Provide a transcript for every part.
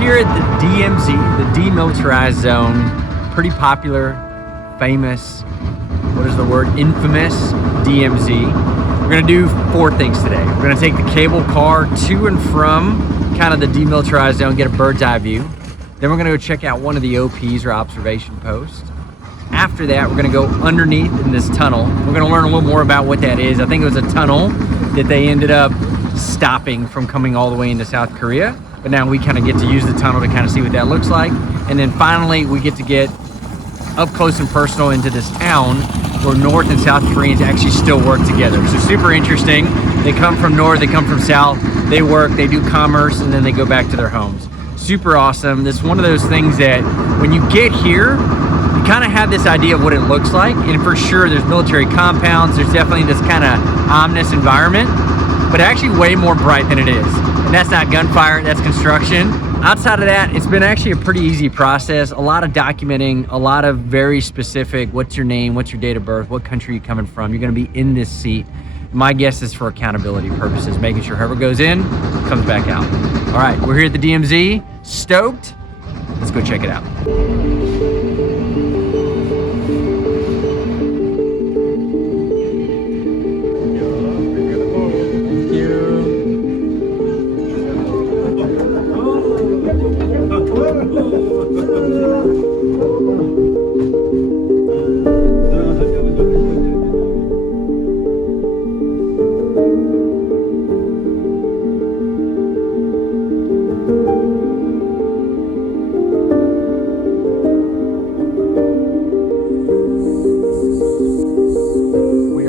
here at the DMZ, the Demilitarized Zone. Pretty popular, famous, what is the word? Infamous DMZ. We're gonna do 4 things today. We're gonna take the cable car to and from kind of the Demilitarized Zone, get a bird's eye view. Then we're gonna go check out one of the OPs or observation posts. After that, we're gonna go underneath in this tunnel. We're gonna learn a little more about what that is. I think it was a tunnel that they ended up stopping from coming all the way into South Korea. But now we kind of get to use the tunnel to kind of see what that looks like. And then finally, we get to get up close and personal into this town where North and South Koreans actually still work together. So super interesting. They come from North, they come from South, they work, they do commerce, and then they go back to their homes. Super awesome. This is one of those things that when you get here, you kind of have this idea of what it looks like. And for sure, there's military compounds. There's definitely this kind of ominous environment, but actually way more bright than it is. And that's not gunfire, that's construction. Outside of that, it's been actually a pretty easy process. A lot of documenting, a lot of very specific, what's your name, what's your date of birth, what country you're coming from. You're gonna be in this seat. My guess is for accountability purposes, making sure whoever goes in, comes back out. All right, we're here at the DMZ, stoked. Let's go check it out.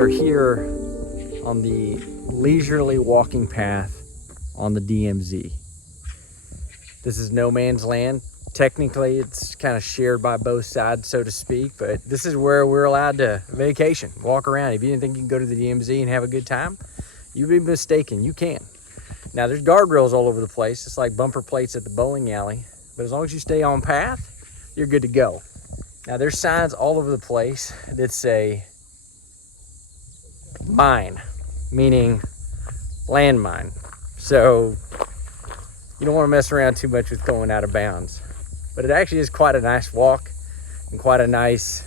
Here on the leisurely walking path on the DMZ. This is no man's land. Technically, it's kind of shared by both sides, so to speak, but this is where we're allowed to vacation, walk around. If you didn't think you can go to the DMZ and have a good time, you'd be mistaken. You can. Now, there's guardrails all over the place. It's like bumper plates at the bowling alley, but as long as you stay on path, you're good to go. Now, there's signs all over the place that say mine, meaning landmine. So you don't want to mess around too much with going out of bounds. But it actually is quite a nice walk and quite a nice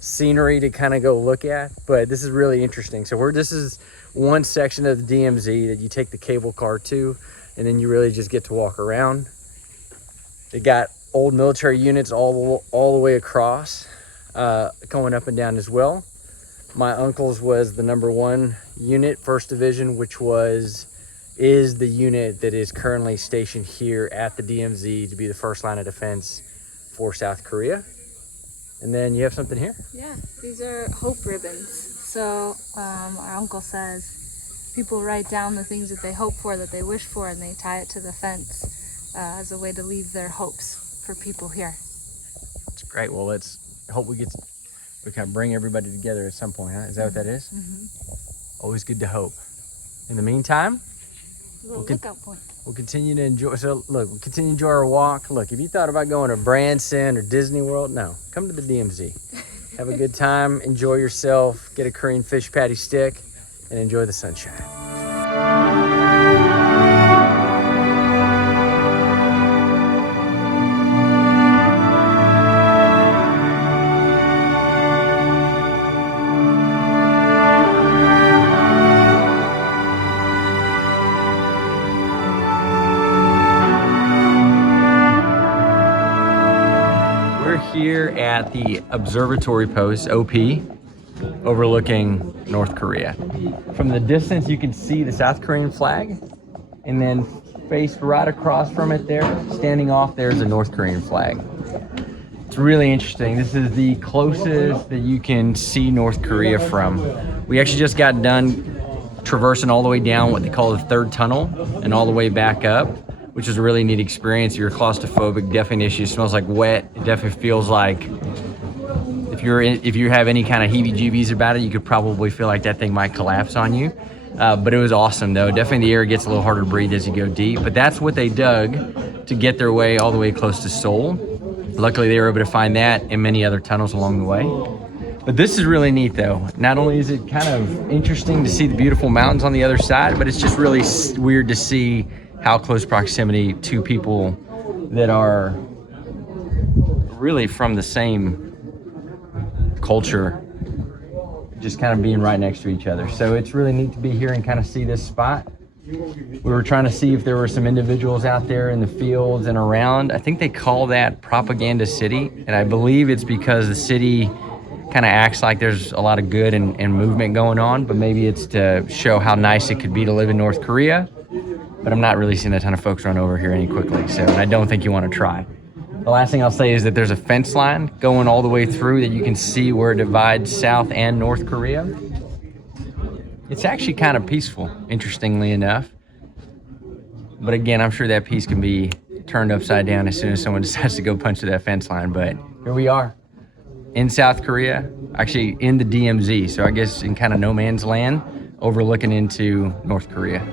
scenery to kind of go look at. But this is really interesting. So this is one section of the DMZ that you take the cable car to, and then you really just get to walk around. They got old military units all the way across, going up and down as well. My uncle's was the #1 unit, 1st Division, which is the unit that is currently stationed here at the DMZ to be the first line of defense for South Korea. And then you have something here? Yeah, these are hope ribbons. So our uncle says people write down the things that they hope for, that they wish for, and they tie it to the fence as a way to leave their hopes for people here. That's great. Well, let's hope we kind of bring everybody together at some point, huh? Is that what that is? Mm-hmm. Always good to hope. In the meantime, lookout point. We'll continue to enjoy. So look, we'll continue to enjoy our walk. Look, if you thought about going to Branson or Disney World, no, come to the DMZ. Have a good time, enjoy yourself, get a Korean fish patty stick, and enjoy the sunshine. Here at the observatory post, OP, overlooking North Korea. From the distance, you can see the South Korean flag, and then faced right across from it there, standing off there is a North Korean flag. It's really interesting. This is the closest that you can see North Korea from. We actually just got done traversing all the way down what they call the 3rd tunnel and all the way back up, which is a really neat experience. If you're claustrophobic, definitely an issue. It smells like wet. It definitely feels like if you have any kind of heebie-jeebies about it, you could probably feel like that thing might collapse on you. But it was awesome though. Definitely the air gets a little harder to breathe as you go deep, but that's what they dug to get their way all the way close to Seoul. Luckily they were able to find that and many other tunnels along the way. But this is really neat though. Not only is it kind of interesting to see the beautiful mountains on the other side, but it's just really weird to see how close proximity two people that are really from the same culture, just kind of being right next to each other. So it's really neat to be here and kind of see this spot. We were trying to see if there were some individuals out there in the fields and around. I think they call that Propaganda City, and I believe it's because the city kind of acts like there's a lot of good and movement going on, but maybe it's to show how nice it could be to live in North Korea. But I'm not really seeing a ton of folks run over here any quickly, so I don't think you want to try. The last thing I'll say is that there's a fence line going all the way through that you can see where it divides South and North Korea. It's actually kind of peaceful, interestingly enough. But again, I'm sure that peace can be turned upside down as soon as someone decides to go punch through that fence line. But here we are in South Korea, actually in the DMZ. So I guess in kind of no man's land, overlooking into North Korea.